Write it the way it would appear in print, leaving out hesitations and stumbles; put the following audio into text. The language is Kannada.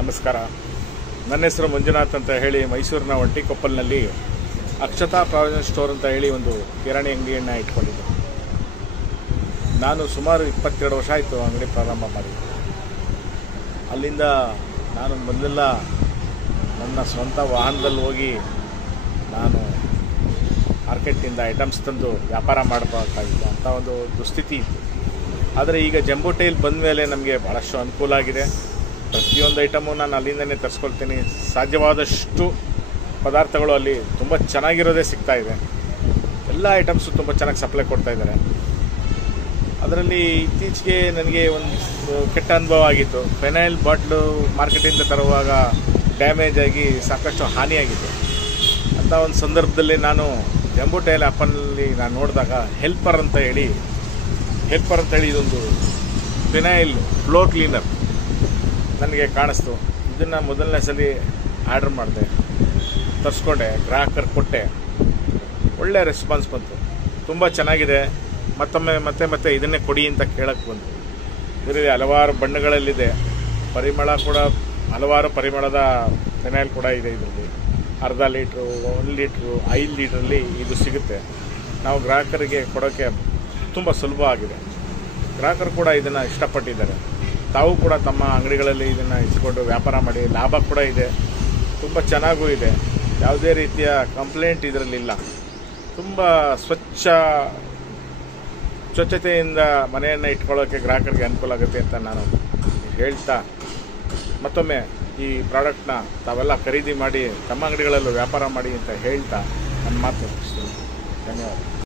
ನಮಸ್ಕಾರ. ನನ್ನ ಹೆಸರು ಮಂಜುನಾಥ್ ಅಂತ ಹೇಳಿ ಮೈಸೂರಿನ ಒಂಟಿಕೊಪ್ಪಲ್ನಲ್ಲಿ ಅಕ್ಷತಾ ಪ್ರಾವಿಷನ್ ಸ್ಟೋರ್ ಅಂತ ಹೇಳಿ ಒಂದು ಕಿರಾಣಿ ಅಂಗಡಿಯನ್ನು ಇಟ್ಕೊಂಡಿದ್ದೆ. ನಾನು ಸುಮಾರು 22 ವರ್ಷ ಆಯಿತು ಅಂಗಡಿ ಪ್ರಾರಂಭ ಮಾಡಿ. ಅಲ್ಲಿಂದ ನಾನು ಮೊದಲೆಲ್ಲ ನನ್ನ ಸ್ವಂತ ವಾಹನದಲ್ಲಿ ಹೋಗಿ ನಾನು ಮಾರ್ಕೆಟಿಂದ ಐಟಮ್ಸ್ ತಂದು ವ್ಯಾಪಾರ ಮಾಡಬೇಕಾಗಿತ್ತು ಅಂತ ಒಂದು ದುಸ್ಥಿತಿ ಇತ್ತು. ಆದರೆ ಈಗ ಜಂಬೋ ಟೈಲ್ ಬಂದ ಮೇಲೆ ನಮಗೆ ಭಾಳಷ್ಟು ಅನುಕೂಲ ಆಗಿದೆ. ಪ್ರತಿಯೊಂದು ಐಟಮು ನಾನು ಅಲ್ಲಿಂದನೇ ತರಿಸ್ಕೊಳ್ತೀನಿ. ಸಾಧ್ಯವಾದಷ್ಟು ಪದಾರ್ಥಗಳು ಅಲ್ಲಿ ತುಂಬ ಚೆನ್ನಾಗಿರೋದೇ ಸಿಗ್ತಾಯಿದೆ. ಎಲ್ಲ ಐಟಮ್ಸು ತುಂಬ ಚೆನ್ನಾಗಿ ಸಪ್ಲೈ ಕೊಡ್ತಾಯಿದ್ದಾರೆ. ಅದರಲ್ಲಿ ಇತ್ತೀಚೆಗೆ ನನಗೆ ಒಂದು ಕೆಟ್ಟ ಅನುಭವ ಆಗಿತ್ತು. ಫೆನೈಲ್ ಬಾಟ್ಲು ಮಾರ್ಕೆಟಿಂದ ತರುವಾಗ ಡ್ಯಾಮೇಜ್ ಆಗಿ ಸಾಕಷ್ಟು ಹಾನಿಯಾಗಿತ್ತು. ಅಂಥ ಒಂದು ಸಂದರ್ಭದಲ್ಲಿ ನಾನು ಜಂಬೋ ಟೈಲ್ ಆ್ಯಪಲ್ಲಿ ನಾನು ನೋಡಿದಾಗ ಹೆಲ್ಪರ್ ಅಂತ ಹೇಳಿ ಇದೊಂದು ಫಿನೈಲ್ ಫ್ಲೋರ್ ಕ್ಲೀನರ್ ನನಗೆ ಕಾಣಿಸ್ತು. ಇದನ್ನು ಮೊದಲನೇ ಸಲ ಆರ್ಡ್ರ್ ಮಾಡಿದೆ, ತರಿಸ್ಕೊಂಡೆ, ಗ್ರಾಹಕರು ಕೊಟ್ಟೆ. ಒಳ್ಳೆ ರೆಸ್ಪಾನ್ಸ್ ಬಂತು. ತುಂಬ ಚೆನ್ನಾಗಿದೆ, ಮತ್ತೆ ಇದನ್ನೇ ಕೊಡಿ ಅಂತ ಕೇಳಕ್ಕೆ ಬಂತು. ಇದರಲ್ಲಿ ಹಲವಾರು ಬಣ್ಣಗಳಲ್ಲಿದೆ. ಪರಿಮಳ ಕೂಡ ಹಲವಾರು ಪರಿಮಳದ ಫಿನೈಲ್ ಕೂಡ ಇದೆ. ಇದರಲ್ಲಿ ಅರ್ಧ ಲೀಟ್ರು, 1 ಲೀಟ್ರು, 5 ಲೀಟ್ರಲ್ಲಿ ಇದು ಸಿಗುತ್ತೆ. ನಾವು ಗ್ರಾಹಕರಿಗೆ ಕೊಡೋಕ್ಕೆ ತುಂಬ ಸುಲಭ ಆಗಿದೆ. ಗ್ರಾಹಕರು ಕೂಡ ಇದನ್ನು ಇಷ್ಟಪಟ್ಟಿದ್ದಾರೆ. ತಾವು ಕೂಡ ತಮ್ಮ ಅಂಗಡಿಗಳಲ್ಲಿ ಇದನ್ನು ಇಟ್ಕೊಂಡು ವ್ಯಾಪಾರ ಮಾಡಿ ಲಾಭ ಕೂಡ ಇದೆ. ತುಂಬ ಚೆನ್ನಾಗೂ ಇದೆ. ಯಾವುದೇ ರೀತಿಯ ಕಂಪ್ಲೇಂಟ್ ಇದರಲ್ಲಿಲ್ಲ. ತುಂಬ ಸ್ವಚ್ಛತೆಯಿಂದ ಮನೆಯನ್ನು ಇಟ್ಕೊಳ್ಳೋಕ್ಕೆ ಗ್ರಾಹಕರಿಗೆ ಅನುಕೂಲ ಆಗುತ್ತೆ ಅಂತ ನಾನು ಹೇಳ್ತಾ, ಮತ್ತೊಮ್ಮೆ ಈ ಪ್ರಾಡಕ್ಟ್ನ ತಾವೆಲ್ಲ ಖರೀದಿ ಮಾಡಿ ತಮ್ಮ ಅಂಗಡಿಗಳಲ್ಲೂ ವ್ಯಾಪಾರ ಮಾಡಿ ಅಂತ ಹೇಳ್ತಾ ನನ್ನ ಮಾತು ಮುಗಿಸ್ತೀನಿ. ಧನ್ಯವಾದ.